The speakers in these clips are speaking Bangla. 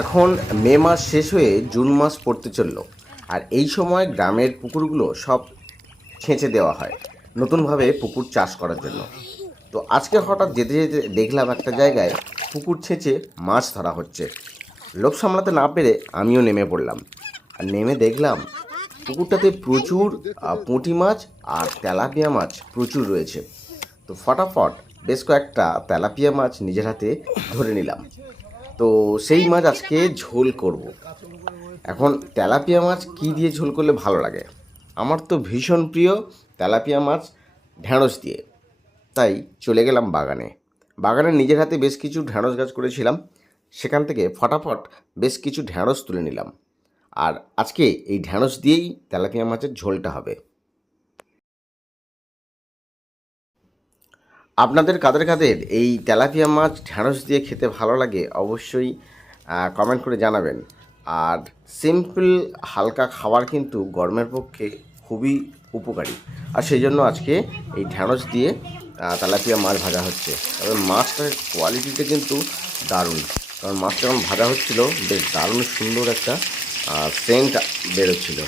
এখন মে মাস শেষ হয়ে জুন মাস পড়তে চলল, আর এই সময় গ্রামের পুকুরগুলো সব ছেঁচে দেওয়া হয় নতুনভাবে পুকুর চাষ করার জন্য। তো আজকে হঠাৎ যেতে যেতে দেখলাম একটা জায়গায় পুকুর ছেঁচে মাছ ধরা হচ্ছে। লোভ সামলাতে না পেরে আমিও নেমে পড়লাম, আর নেমে দেখলাম পুকুরটাতে প্রচুর পুঁটি মাছ আর তেলাপিয়া মাছ প্রচুর রয়েছে। তো ফটাফট বেশ কয়েকটা তেলাপিয়া মাছ নিজের হাতে ধরে নিলাম। তো সেই মাছ আজকে ঝোল করব। এখন তেলাপিয়া মাছ কী দিয়ে ঝোল করলে ভালো লাগে? আমার তো ভীষণ প্রিয় তেলাপিয়া মাছ ঢ্যাঁড়স দিয়ে। তাই চলে গেলাম বাগানে। বাগানে নিজের হাতে বেশ কিছু ঢ্যাঁড়স গাছ করেছিলাম, সেখান থেকে ফটাফট বেশ কিছু ঢ্যাঁড়স তুলে নিলাম। আর আজকে এই ঢ্যাঁড়স দিয়েই তেলাপিয়া মাছের ঝোলটা হবে। আপনাদের কাদের কাদের এই তেলাপিয়া মাছ ঢ্যাঁড়স দিয়ে খেতে ভালো লাগে অবশ্যই কমেন্ট করে জানাবেন। আর সিম্পল হালকা খাবার কিন্তু গরমের পক্ষে খুবই উপকারী, আর সেই জন্য আজকে এই ঢ্যাঁড়স দিয়ে তেলাপিয়া মাছ ভাজা হচ্ছে। তবে মাছটার কোয়ালিটিটা কিন্তু দারুণ, কারণ মাছটা যখন ভাজা হচ্ছিল বেশ দারুণ সুন্দর একটা সেন্ট বেরোচ্ছিল।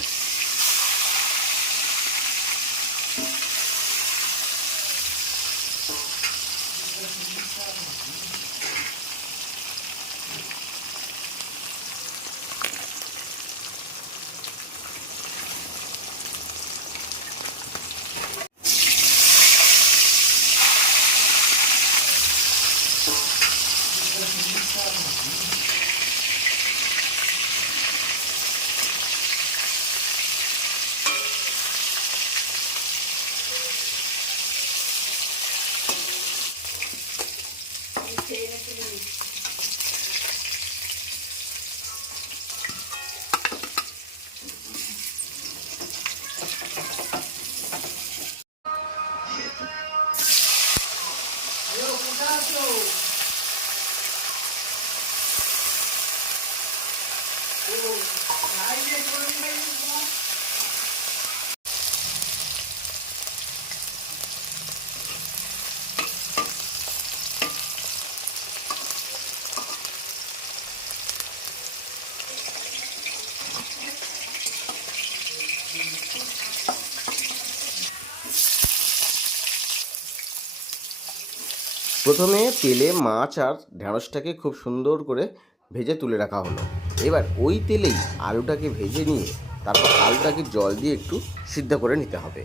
প্রথমে তেলে মাছ আর ঢ্যাঁড়সটাকে খুব সুন্দর করে ভেজে তুলে রাখা হলো। এবার ওই তেলেই আলুটাকে ভেজে নিয়ে তারপর আলুটাকে জল দিয়ে একটু সিদ্ধ করে নিতে হবে।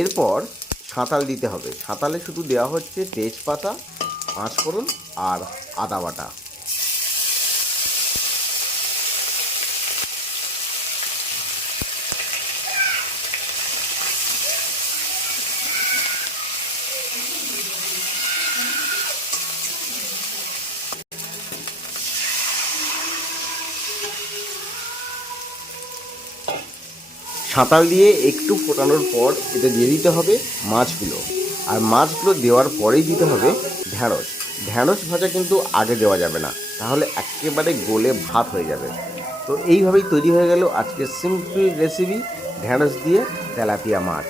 এরপর সাঁতাল দিতে হবে। সাঁতালে শুধু দেওয়া হচ্ছে তেজপাতা, পাঁচফোড়ন আর আদা বাটা। সাঁতাল দিয়ে একটু ফোটানোর পর এতে দিয়ে দিতে হবে মাছগুলো, আর মাছগুলো দেওয়ার পরেই দিতে হবে ঢ্যাঁড়স। ঢ্যাঁড়স ভাজা কিন্তু আগে দেওয়া যাবে না, তাহলে একেবারে গলে ভাত হয়ে যাবে। তো এইভাবেই তৈরি হয়ে গেল আজকের সিম্পল রেসিপি ঢ্যাঁড়স দিয়ে তেলাপিয়া মাছ।